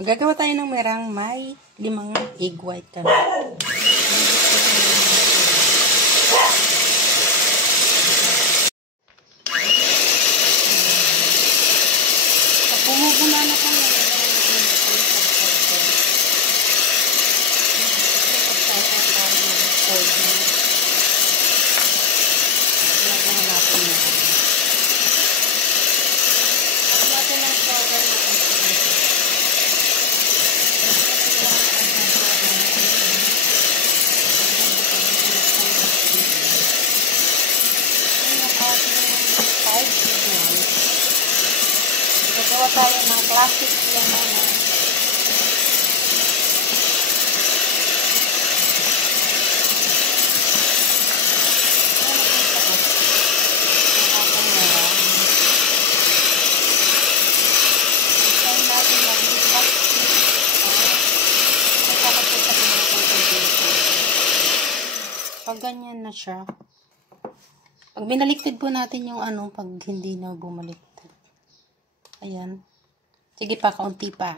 Magagawa tayo ng merang may 5 egg white kami. Pumuguna na kami. Gagawa tayo ng classic lemon. Pag ganyan na siya, pag binaliktad po natin yung pag hindi na bumaliktad. Ayan. Sige pa, kaunti pa.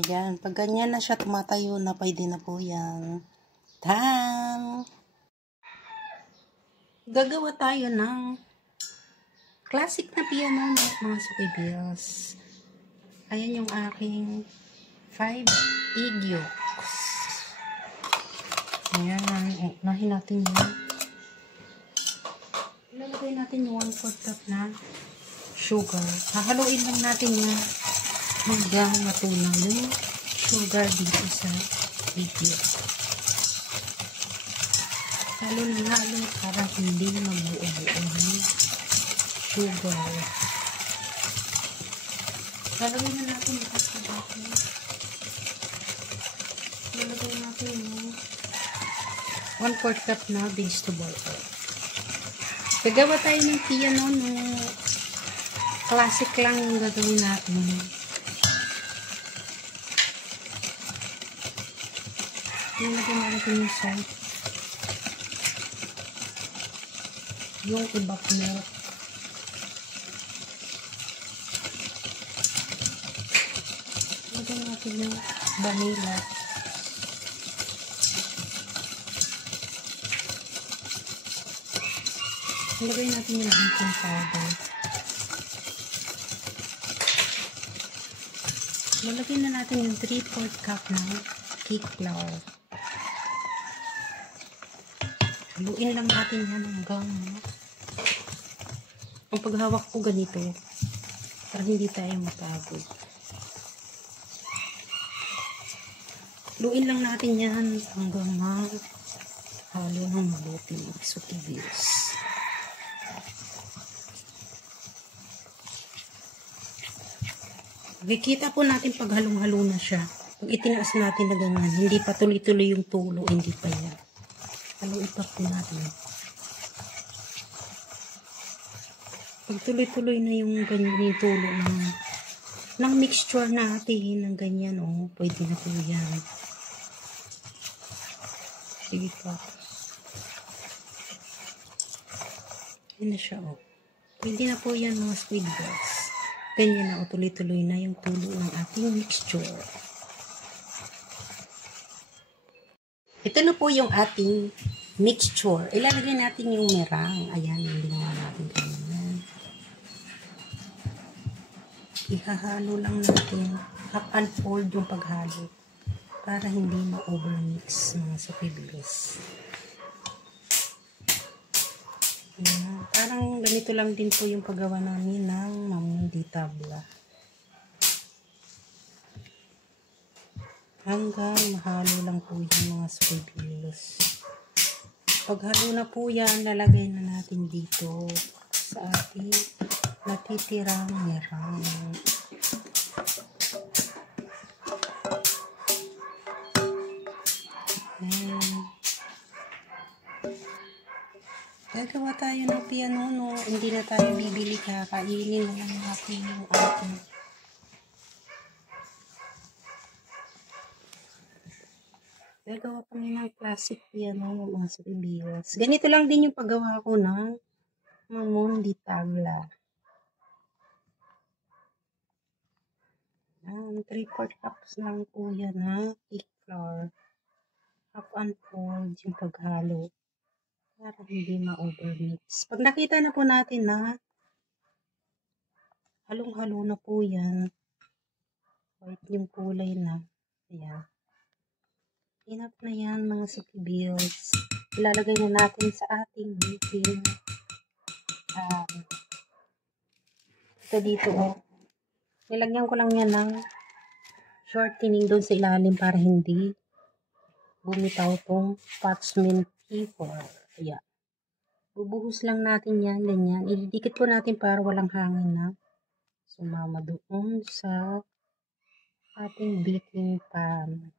Ayan. Pag ganyan na siya, tumatayo na, pwede na po yan. Tang! Gagawa tayo ng classic na piano ng mga sukibills. Ayan yung aking 5 egg yolks. Ayan, unahin natin yun. Ilalagay natin yung 1/4 cup na sugar. Hahaluin lang natin yan hanggang matunaw yung sugar dito sa egg yolk. Halo na halo para hindi mabuo-buo yung sugar. Lalagay na natin ito sa batin. Lalagay natin yung 1/4 cup na vegetable oil. Gagawa tayo ng piano no classic lang yung gagawin natin. Lalagay natin yung salt. Yung ibang milk. Lalagay natin yung vanilla. Ilagay natin yung baking powder. Lalagay na natin yung 3/4 cup ng cake flour. Haluin lang natin yan hanggang ang paghawak ko ganito para hindi tayo mapagod. Haluin lang natin yan hanggang halo ng mabuti ng sukibills. Makikita po natin pag halong-halo na siya. Pag itinaas natin na ganyan, hindi pa tuloy-tuloy yung tulo, hindi pa yan. Haluin pa po natin. Pag tuloy-tuloy na yung ganyan yung tulo ng mixture natin, ng ganyan, pwede na po yan. Sige pa. Yan na siya, Pwede na po yan mga squid balls. Ganyan na, tuloy-tuloy na yung tulo ng ating mixture. Ito na po yung ating mixture. Ilalagay natin yung merang. Ayan, yung ginawa natin kanina. Ihahalo lang natin. Half and fold yung paghalo. Para hindi ma-overmix mga sukibills. Ayan. Parang ganito lang din po yung paggawa namin ng Mami Tabla. Hanggang mahalo lang po yung mga sukibills. Paghalo na po yan, lalagay na natin dito sa ating natitirang merang. Gagawa tayo ng piano, hindi na tayo bibili, kakainin na lang natin yung ating Gagawa kami ng classic piano, mga subibios. Ganito lang din yung paggawa ko ng mamon di tabla. 3/4 cups lang po yan na cake flour. Half unfold yung paghalo para hindi ma-overmix. Pag nakita na po natin na halong-halo na po yan, white yung kulay na, ayan. Enough na yan mga sukibills. Ilalagay na natin sa ating baking. Ito dito nilagyan ko lang yan ng shortening doon sa ilalim para hindi bumitaw tong parchment paper. Ayan. Bubuhos lang natin yan, ganyan. Ididikit po natin para walang hangin na sumama doon sa ating baking pan.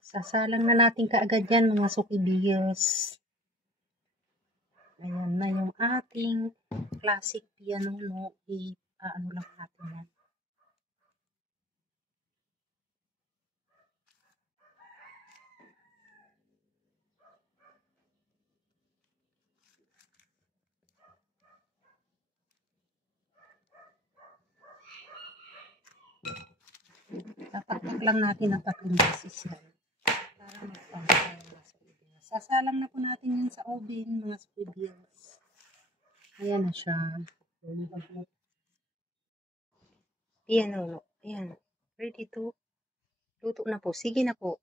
Sasalang na natin kaagad yan mga sukibills. Ayan na yung ating classic piano, no? Ano lang natin yan. Tapak lang natin ang 3 beses yan. Para magpapay mga sukibills. Sasalang na po natin yan sa oven mga sukibills. Ayan na siya. Piano, no? Ayan. Ready to luto na po. Sige na po.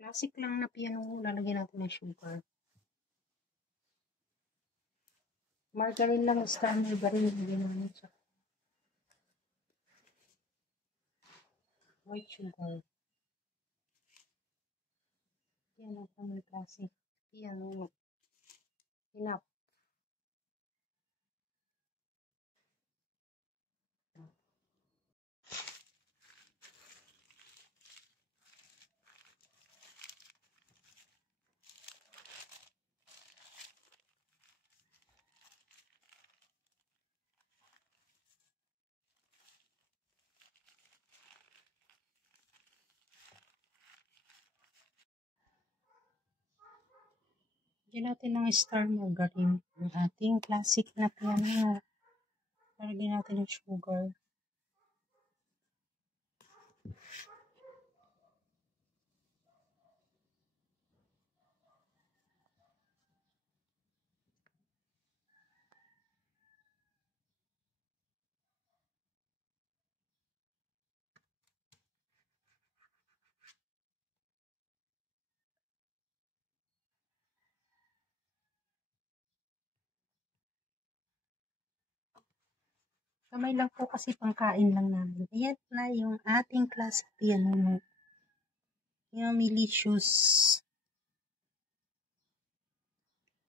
Classic lang na piano, lalagyan natin ng sugar. Margarine lang, star margarine, hindi naman siya. White sugar. Piano kami classic. Piano. Enough. Lagyan natin ng star margarine. Ang ating classic na piano. Lagyan natin ng sugar. Kamay lang po kasi pangkain lang namin. Ayan na yung ating classic piano. Yung delicious.